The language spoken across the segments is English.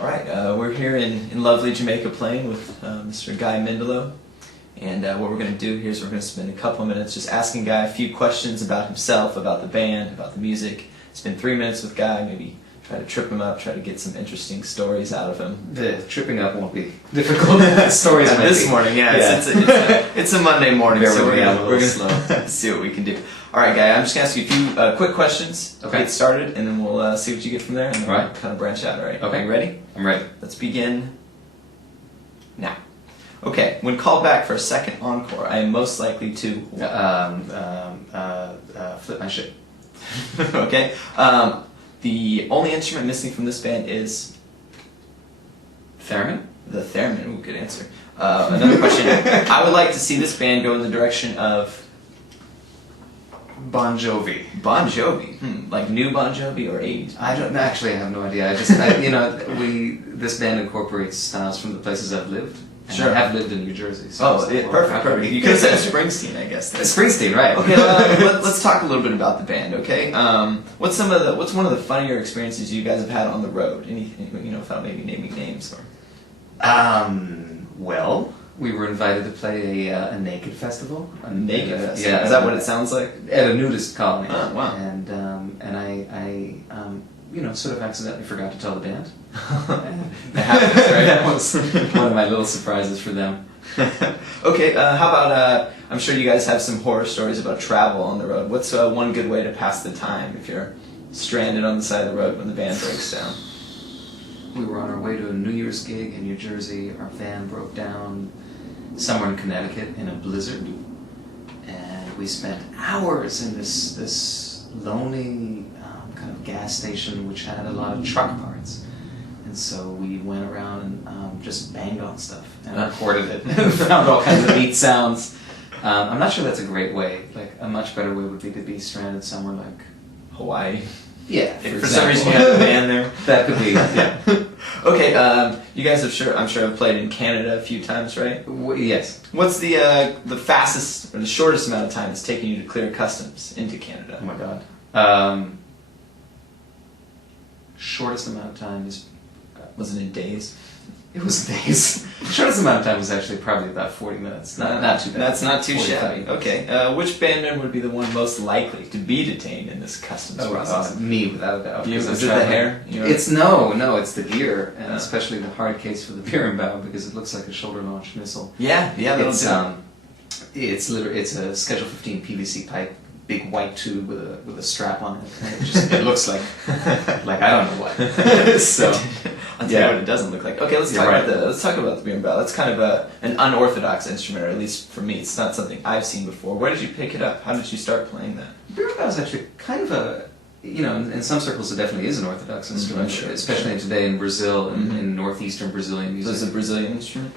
All right, we're here in lovely Jamaica playing with Mr. Guy Mendilow. And what we're going to do here is we're going to spend a couple of minutes just asking Guy a few questions about himself, about the band, about the music. Spend 3 minutes with Guy, maybe try to trip him up, try to get some interesting stories out of him. The tripping up won't be difficult. The stories might this be. morning, it's a Monday morning, so we're going to see what we can do. All right, Guy, I'm just going to ask you a few quick questions to get started, and then we'll see what you get from there, and then we'll kind of branch out, all right? Okay. Are you ready? I'm ready. Let's begin now. Okay, when called back for a second encore, I am most likely to flip my shit. Okay. The only instrument missing from this band is Theremin? the theremin. Ooh, good answer. Another question. I would like to see this band go in the direction of Bon Jovi. Bon Jovi. Like new Bon Jovi or 80s? I don't actually. I have no idea. This band incorporates styles from the places I've lived. And Sure. I have lived in New Jersey. So Perfect. You could have said Springsteen, I guess. Springsteen, right? Okay, let's talk a little bit about the band. Okay, what's one of the funnier experiences you guys have had on the road? Anything, without maybe naming names or. Well, we were invited to play a naked festival. A naked festival. Yeah. Is that what it sounds like? At a nudist colony. Oh, wow. And I sort of accidentally forgot to tell the band. That happens, right? That was one of my little surprises for them. Okay, how about, I'm sure you guys have some horror stories about travel on the road. What's one good way to pass the time if you're stranded on the side of the road when the band breaks down? We were on our way to a New Year's gig in New Jersey. Our van broke down somewhere in Connecticut in a blizzard. And we spent hours in this lonely kind of gas station which had a lot of truck parts. And so we went around and just banged on stuff and recorded it and found all kinds of neat sounds. I'm not sure that's a great way. Like, a much better way would be to be stranded somewhere like Hawaii. Yeah, for some reason you have a band there. That could be, yeah. Okay, you guys I'm sure have played in Canada a few times, right? Yes. What's the fastest or the shortest amount of time it's taken you to clear customs into Canada? Oh my God. Shortest amount of time is... Was it in days? It was days. Shortest amount of time was actually probably about 40 minutes. Not too bad. That's not too 45. shabby. Okay. Which band member would be the one most likely to be detained in this customs process? Me, without a doubt. Is it the hair? It's it's the gear, and especially the hard case for the Beer because it looks like a shoulder-launched missile. Yeah. It's a Schedule 15 PVC pipe, big white tube with a strap on it. And it looks like I don't know what. So. I'll tell you what it doesn't look like. Okay, let's talk about the beer and That's kind of an unorthodox instrument, or at least for me, it's not something I've seen before. Where did you pick it up? How did you start playing that? Beer is actually kind of in some circles it definitely is an orthodox instrument, especially today in Brazil, in northeastern Brazilian music. So it's a Brilliant instrument?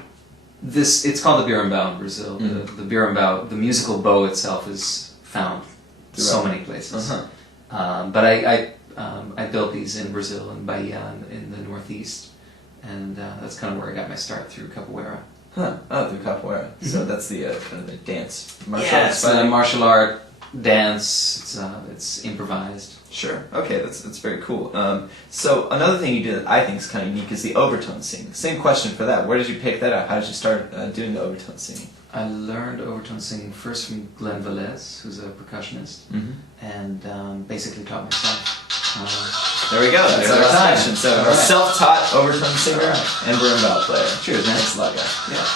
It's called the beer in Brazil. The beer and the musical bow itself is found so many places. But I built these in Brazil, in Bahia, in the Northeast, and that's kind of where I got my start through capoeira. Huh? Oh, through capoeira. So that's the kind of the dance, martial art. It's martial art, dance. It's improvised. Sure. Okay, that's very cool. So another thing you did that I think is kind of unique is the overtone singing. Same question for that. Where did you pick that up? How did you start doing the overtone singing? I learned overtone singing first from Glenn Velez, who's a percussionist, and basically taught myself. There we go. That's our time. So, a self-taught overtone singer and marimba player. Cheers, man. Thanks a lot, guys. Yeah.